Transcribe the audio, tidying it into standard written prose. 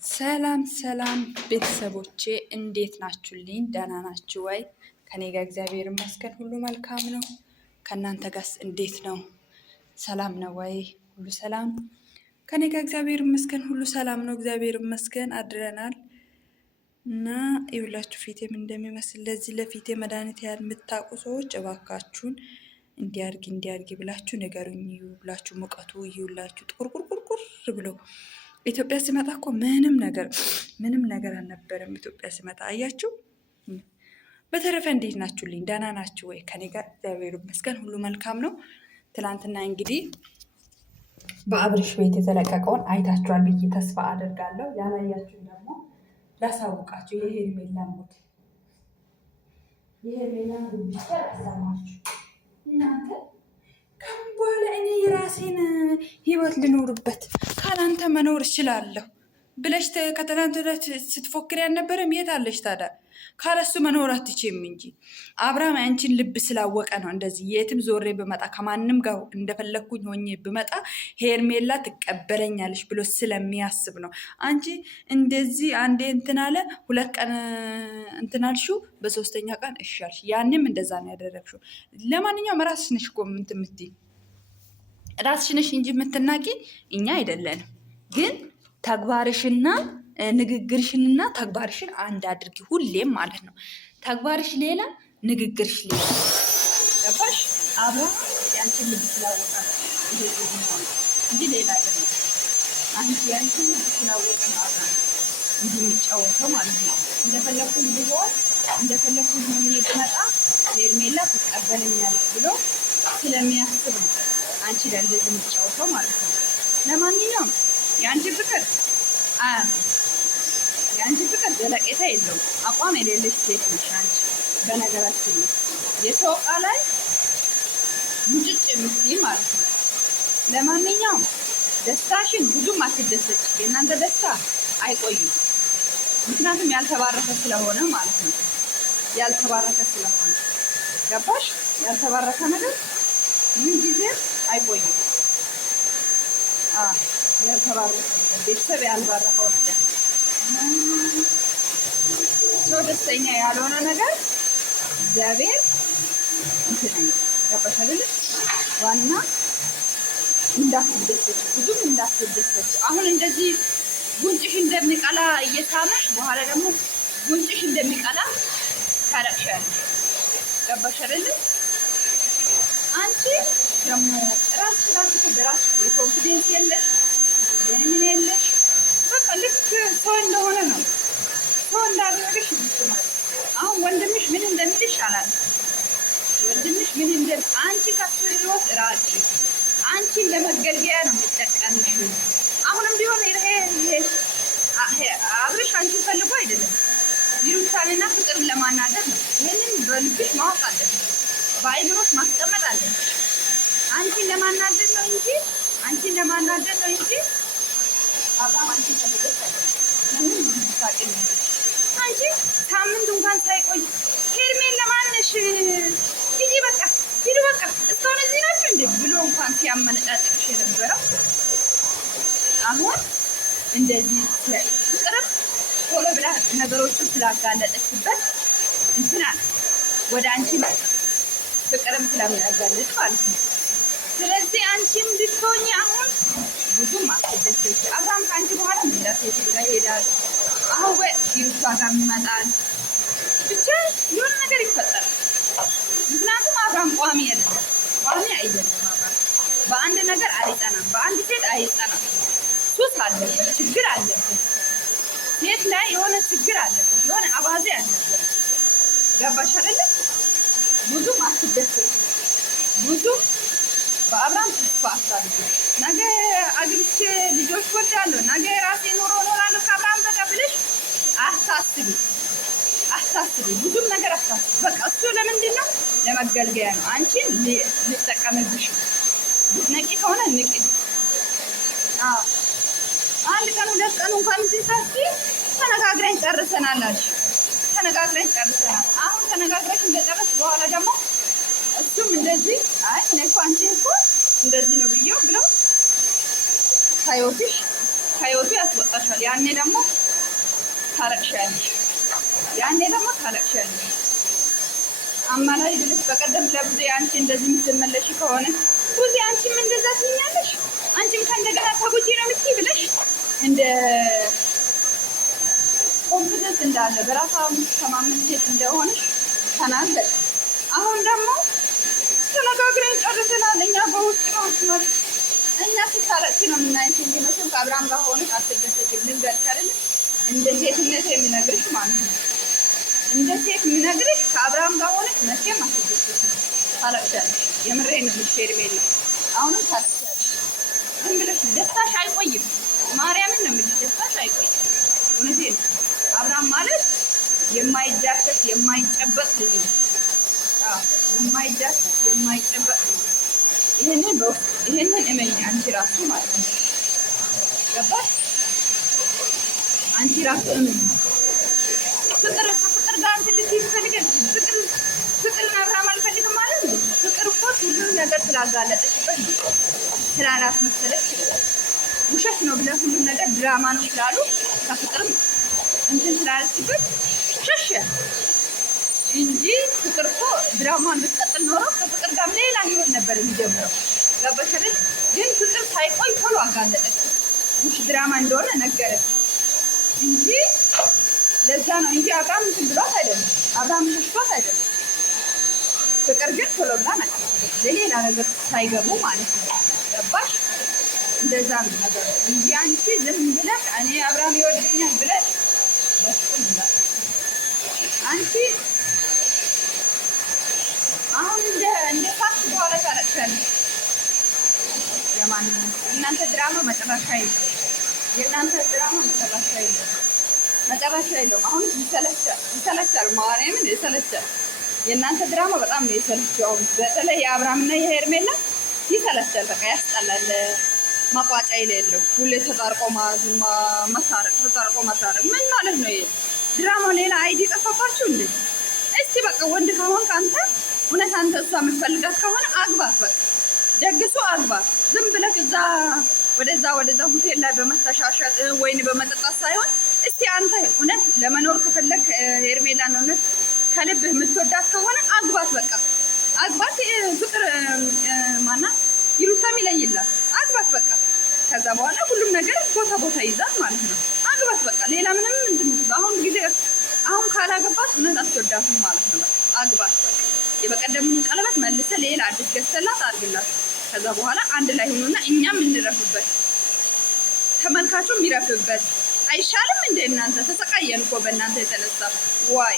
ሰላም ሰላም ቤተሰቦቼ እንዴት ናችሁልኝ? ደህና ናችሁ ወይ? ከኔ ጋር እግዚአብሔር ይመስገን ሁሉ መልካም ነው። ከእናንተ ጋርስ እንዴት ነው? ሰላም ነው ወይ? ሁሉ ሰላም ከኔ ጋር እግዚአብሔር ይመስገን ሁሉ ሰላም ነው። እግዚአብሔር ይመስገን አድረናል። እና ይኸውላችሁ ፊቴም እንደሚመስል ለዚህ ለፊቴ መድኃኒት ያህል የምታውቁ ሰዎች እባካችሁን እንዲያርጊ ብላችሁ ንገሩኝ። ይኸውላችሁ ሙቀቱ ይኸውላችሁ ጥቁርቁርቁር ብሎ ኢትዮጵያ ሲመጣ እኮ ምንም ነገር አልነበረም። ኢትዮጵያ ሲመጣ አያችሁ። በተረፈ እንዴት ናችሁልኝ? ደህና ናችሁ ወይ? ከኔ ጋር እግዚአብሔር ይመስገን ሁሉ መልካም ነው። ትላንትና እንግዲህ በአብርሽ ቤት የተለቀቀውን አይታችኋል ብዬ ተስፋ አደርጋለሁ። ያላያችሁ ደግሞ ላሳውቃችሁ። የሄርሜላ ሙድ ብቻ ያሰማችሁ እናንተ በኋላ እኔ የራሴን ህይወት ልኖርበት ካላንተ መኖር እችላለሁ ብለሽ ከትናንት ወዲያ ስትፎክር ያልነበረም? የት አለሽ ታዲያ? ካለሱ መኖር አትችይም እንጂ አብርሃም አንቺን ልብ ስላወቀ ነው እንደዚህ። የትም ዞሬ ብመጣ ከማንም ጋር እንደፈለግኩኝ ሆኜ ብመጣ ሄርሜላ ትቀበለኛለሽ ብሎ ስለሚያስብ ነው። አንቺ እንደዚህ አንዴ እንትን አለ፣ 2 ቀን እንትን አልሽው፣ በ3ኛ ቀን እሺ አልሽ። ያንም እንደዛ ነው ያደረግሽው። ለማንኛውም ራስሽ ነሽ እኮ የምትይ ራስሽ ነሽ እንጂ የምትናቂ እኛ አይደለንም። ግን ተግባርሽና ንግግርሽንና ተግባርሽን አንድ አድርጊ ሁሌም ማለት ነው። ተግባርሽ ሌላ፣ ንግግርሽ ሌላ። ገባሽ? አብርሃም ያንቺን ልብ ስላወቀ እንደዚህ ነው እንጂ ሌላ አይደለም። አንቺ ያንቺን ልብ ስላወቀ ነው አብርሃም እንዲህ የሚጫወተው ማለት ነው። እንደፈለኩኝ ብሆን እንደፈለኩኝ ሆኜ ብመጣ ሄርሜላ ትቀበለኛለች ብሎ ስለሚያስብ ነው አንቺ ለእንደዚህ የሚጫወተው ማለት ነው። ለማንኛውም የአንቺ ፍቅር የአንቺ ፍቅር ዘለቄታ የለውም። አቋም የሌለሽ ሴት ነሽ አንቺ። በነገራችን ነው የሰው ዕቃ ላይ ሙጭጭ የምትይ ማለት ነው። ለማንኛውም ደስታሽን ብዙም አትደሰች። የእናንተ ደስታ አይቆይም። ምክንያቱም ያልተባረከ ስለሆነ ማለት ነው። ያልተባረከ ስለሆነ ገባሽ? ያልተባረከ ነገር ምን ጊዜ አይቆይም። ያልተባረከ ነገር ቤተሰብ ያልባረከው ነገር ሰው ደስተኛ ያልሆነ ነገር እግዚአብሔር እንትን ገባሽ አይደል? ዋና እንዳትደሰች ብዙም እንዳትደሰች። አሁን እንደዚህ ጉንጭሽ እንደሚቀላ እየሳመሽ በኋላ ደግሞ ጉንጭሽ እንደሚቀላ ታረቅሻለሽ። ገባሽ አይደል? አንቺ ደግሞ ራስሽ በራስሽ ወይ ኮንፊደንስ የለሽ ምን የለሽ። በቃ ልክ ሰው እንደሆነ ነው ሰው እንዳደረገሽ ይመስላል። አሁን ወንድምሽ ምን እንደሚልሽ አላለ። ወንድምሽ ምን አንቺ ከሱ ህይወት ራቂ። አንቺን ለመገልገያ ነው የሚጠቀምሽ። አሁንም ቢሆን ይሄ አብርሽ አንቺ ፈልጎ አይደለም፣ ይሩታንና ፍቅርን ለማናደር ነው። ይሄንን በልብሽ ማወቅ አለብሽ፣ በአይምሮሽ ማስቀመጥ አለብሽ። አንቺን ለማናደር ነው እንጂ አብርሃም አንቺ ፈልገሽ አይደለም። ምንም ይታቀኝ አንቺ ሳምንት እንኳን ሳይቆይ ሄርሜላ ለማንሽ ሂጂ በቃ ሂዱ በቃ እስካሁን እዚህ ናችሁ እንዴ ብሎ እንኳን ሲያመነጫጭቅሽ የነበረው አሁን እንደዚህ ፍቅርም ቶሎ ብላ ነገሮችን ስላጋለጠችበት እንትና ወደ አንቺ መጣ። ፍቅርም ስለሚያጋልጥ ማለት ነው። ስለዚህ አንቺም ልትሆኚ አሁን ብዙም አትደሰች። አብርሃም ከአንቺ በኋላ ሌላ ሴት ጋር ይሄዳል። አሁን ወይ ይሩታ ጋር ይመጣል። ብቻ የሆነ ነገር ይፈጠራል። ምክንያቱም አብርሃም ቋሚ አይደለም። አብርሃም በአንድ ነገር አይጸናም፣ በአንድ ሴት አይጸናም። ሱስ አለበት፣ ችግር አለበት። ሴት ላይ የሆነ ችግር አለበት፣ የሆነ አባዜ አለበት። ገባሽ አይደለም? ብዙም አትደሰች። ብዙም በአብርሃም ተስፋ አታድርጊ። ነገ አግብቼ ልጆች ወልዳለሁ፣ ነገ ራሴ ኑሮ እኖራለሁ ከአብርሃም ጋር ብለሽ አታስቢ። ብዙም ነገር አታስቢ። በቃ እሱ ለምንድን ነው? ለመገልገያ ነው። አንቺን ልጠቀምብሽ። ነቂ ከሆነ ንቂ። አንድ ቀን 2 ቀን እንኳን ሲሳስቲ ተነጋግረን ጨርሰናል አልሽ። አሁን ተነጋግረሽ እንደጨረስሽ በኋላ ደግሞ እሱም እንደዚህ አይ እኔ እኮ አንቺን እኮ እንደዚህ ነው ብዬው ብሎ ከህይወትሽ ከህይወቱ ያስወጣሻል። ያኔ ደግሞ ታለቅሻለሽ። አማላይ ብለሽ በቀደም ለብዙ አንቺ እንደዚህ የምትመለሽ ከሆነ ብዙ አንቺም እንደዛ ትኛለሽ። አንቺም ከእንደገና ተጉጂ ነው የምትይ ብለሽ እንደ ኮንፊደንስ እንዳለ በራሷ የምትተማመን ሴት እንደሆነሽ ተናገር። አሁን ደግሞ ተነጋግረን ጨርሰናል። እኛ በውስጥ ነው ማለት እኛ ስታለቅሺ ነው የምናይሽ እንጂ መቼም ከአብርሃም ጋር ሆነሽ አትደሰችም። ልንገርሽ አይደል እንደ ሴትነት የሚነግርሽ ማለት ነው። እንደ ሴት የሚነግርሽ ከአብርሃም ጋር ሆነሽ መቼም አትደሰችም። ታለቅሻለሽ። የምሬን ነው የምልሽ ሄርሜላ፣ አሁንም ታለቅሻለሽ። ዝም ብለሽ ደስታሽ አይቆይም። ማርያምን ነው የምልሽ ደስታሽ አይቆይም። እውነቴን ነው። አብርሃም ማለት የማይዳሰስ የማይጨበጥ ልጅ ነው። የማይዳሰስ የማይጨበጥ ይሄንን እመኝ አንቺ ራሱ ማለት ነው። ገባሽ? አንቺ ራሱ እመኝ። ከፍቅር ጋር እንትን ልትይ ትፈልጊያለሽ። ፍቅርን አብርሃም አልፈልግም ማለት ነው። ፍቅር እኮ ሁሉም ነገር ስላጋለጠችበት ነው፣ ስላላስመሰለች ውሸት ነው ብለን ሁሉም ነገር ድራማ ነው ስላሉ ከፍቅርም እንትን ስላለችበት ሸሸ እንጂ ፍቅር እኮ ድራማን ብትቀጥል ኖሮ ከፍቅር ጋር ሌላ ህይወት ነበር የሚጀምረው። ገባሽ አይደል? ግን ፍቅር ሳይቆይ ቶሎ አጋለጠች። ውሽ ድራማ እንደሆነ ነገረች እንጂ ለዛ ነው እንጂ አብርሃም እንትን ብሏት አይደለም። አብርሃም ሸሽቷት አይደለም። ፍቅር ግን ቶሎ ብላ ነቀረች፣ ለሌላ ነገር ሳይገቡ ማለት ነው። ገባሽ? እንደዛ ነው ነገር እንጂ አንቺ ዝም ብለሽ እኔ አብርሃም ይወደኛል ብለሽ አንቺ አሁን እንደ ፋክት በኋላ ታለቅሻለሽ። ለማንኛውም እናንተ ድራማ መጨረሻ የለውም። የእናንተ ድራማ መጨረሻ የለውም። አሁን ይሰለቻል። ማርያምን ይሰለቻል። የእናንተ ድራማ በጣም ነው የሰለችው። አሁን በተለይ የአብርሃምና የሄርሜላ ይሰለቻል። በቃ ያስጠላል። ማቋጫ የሌለው ሁሌ ተጣርቆ መታረቅ ምን ማለት ነው? ድራማ ሌላ አይዲ ጠፋባችሁ እንዴ? እስቲ በቃ ወንድ ከሆንክ አንተ እውነት አንተ እሷ የምትፈልጋት ከሆነ አግባት። በቃ ደግሶ አግባት። ዝም ብለህ እዛ ወደዛ ሆቴል ላይ በመተሻሸጥ ወይን በመጠጣት ሳይሆን እስቲ አንተ እውነት ለመኖር ከፈለግ ሄርሜላን እውነት ከልብህ የምትወዳት ከሆነ አግባት። በቃ አግባት። ፍቅር ማናት ይሉታም ይለይላት። አግባት በቃ። ከዛ በኋላ ሁሉም ነገር ቦታ ይዛል ማለት ነው። አግባት በቃ። ሌላ ምንም አሁን ካላገባት እውነት አትወዳትም ማለት ነው። በቃ አግባት በቃ። የበቀደሙን ቀለበት መልሰህ ሌላ አዲስ ገዝተላት አድርግላት። ከዛ በኋላ አንድ ላይ ሆኖና እኛም እንረፍበት፣ ተመልካቹም ይረፍበት። አይሻልም እንደ እናንተ ተሰቃየን እኮ በእናንተ የተነሳ ዋይ